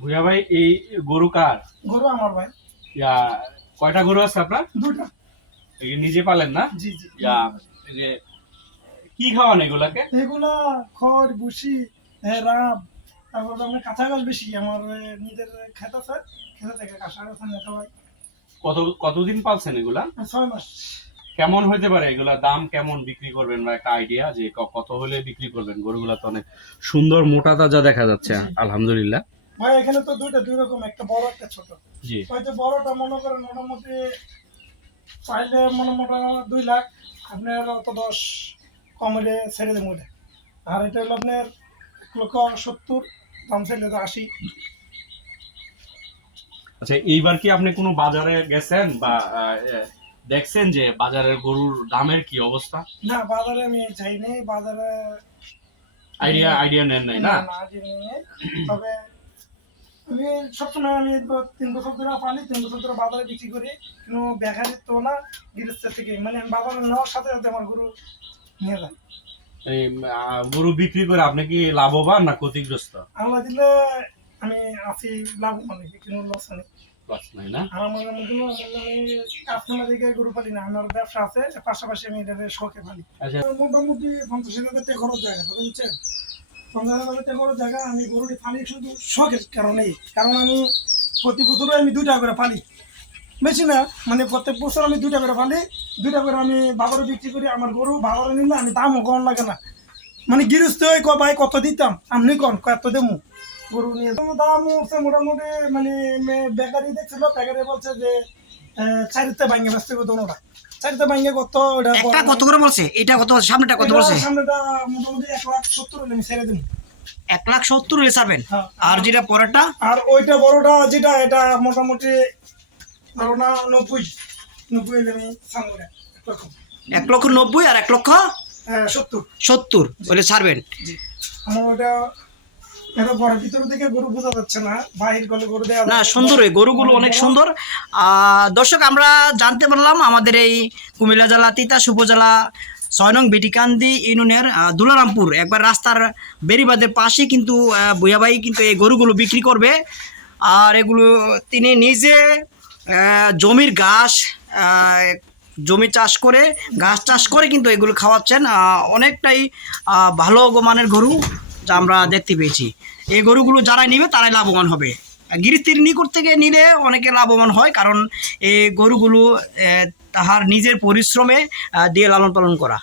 ভুয়া ভাই এই গরু কার? গরু আমার ভাই। ইয়া কয়টা গরু আছে আপনার? দুটা এই নিজে পালেন না? জি জি। ইয়া যে কি খাওয়ান এগুলাকে? এগুলা খড় ভুসি রাব তারপর কাঁচা গাছ বেশি আমার নিজের খেত আছে খেতে থেকে কাঁচা গাছ কত কতদিন পালছেন এগুলা? ছয় মাস। কেমন হইতে পারে এগুলা? দাম কেমন বিক্রি করবেন বা একটা আইডিয়া যে কত হলে বিক্রি করবেন? গরুগুলা তো অনেক সুন্দর মোটা তাজা দেখা যাচ্ছে আলহামদুলিল্লাহ। ভাই এখানে তো দুইটা দুই রকম একটা বড় একটা ছোট। হয়তো বড়টা মনে করেন মোটামুটি চাইলে মনে মোটামুটি দুই লাখ আপনার অত দশ কমে ছেড়ে দেবো আর এটা হলো আপনার এক লক্ষ সত্তর দাম চাইলে তো আশি। আচ্ছা এইবার কি আপনি কোনো বাজারে গেছেন বা দেখছেন যে বাজারের গরুর দামের কি অবস্থা? না বাজারে আমি যাইনি বাজারে আইডিয়া আইডিয়া নেন নাই না। তবে আমি সবসময় আমি তিন বছর ধরে পালি তিন বছর ধরে বাজারে বিক্রি করি। কোনো বেকারি তো না গৃহস্থ থেকে। মানে আমি বাজারে নেওয়ার সাথে সাথে আমার গরু নিয়ে যায়। গরু বিক্রি করে আপনি কি লাভবান না ক্ষতিগ্রস্ত? আল্লাহ দিলে আমি আছি লাভবান মানে কোনো লস নেই। নাই না? আমার মধ্যে আমি কাস্টমার দিকে গরু পালি না আমার ব্যবসা আছে পাশাপাশি আমি এটা শখে পালি। আচ্ছা। মোটামুটি পঞ্চাশ হাজার টাকা খরচ জায়গা বুঝছেন? হাজার জায়গা, আমি গরুটি শুধু শখের কারণেই। কারণ আমি প্রতি আমি দুইটা করে বেশি না মানে প্রত্যেক বছর আমি দুইটা করে পালি দুইটা করে আমি বাবারও বিক্রি করি, আমার গরু বাবারও নিলে আমি দামও কম লাগে না। মানে গৃহস্থ হয়ে ক ভাই, কত দিতাম? আপনি কন কত দেবো? গরু নিয়ে। দাম হচ্ছে মোটামুটি মানে বেকারি দেখছিল বেকারি বলছে যে চারিতে ভাঙ্গে ব্যস্ত দোনোটা। চারিতে ভাঙ্গে কত ওটা একটা কত করে বলছে? এটা কত সামনেটা কত বলছে? সামনেটা মোটামুটি এক লাখ সত্তর হলে আমি ছেড়ে দেবো এক লাখ সত্তর হলে হ্যাঁ। আর যেটা পরেরটা আর ওইটা বড়টা যেটা এটা মোটামুটি ধরো না নব্বই। নব্বই হলে আমি সামনে এক লক্ষ। নব্বই আর এক লক্ষ হ্যাঁ সত্তর। সত্তর হলে ছাড়বেন। আমার ওটা এটা বড় ভিতর থেকে গরু বোঝা যাচ্ছে না বাহির গলে গরু দেওয়া না সুন্দর এই গরুগুলো অনেক সুন্দর। দর্শক আমরা জানতে পারলাম আমাদের এই কুমিল্লা জেলা তিতাস উপজেলা ছয় নং বিটিকান্দি ইউনিয়নের দুলারামপুর। একবার রাস্তার বেরিবাদের পাশে কিন্তু ভূয়াবাই কিন্তু এই গরুগুলো বিক্রি করবে। আর এগুলো তিনি নিজে জমির ঘাস জমি চাষ করে ঘাস চাষ করে কিন্তু এগুলো খাওয়াচ্ছেন। অনেকটাই ভালো মানের গরু। যা আমরা দেখতে পেয়েছি। এই গরুগুলো যারাই নিবে, তারাই লাভবান হবে। গিরিস্তির নিকট থেকে নিলে অনেকে লাভবান হয়, কারণ এই গরুগুলো তাহার নিজের পরিশ্রমে দিয়ে লালন পালন করা।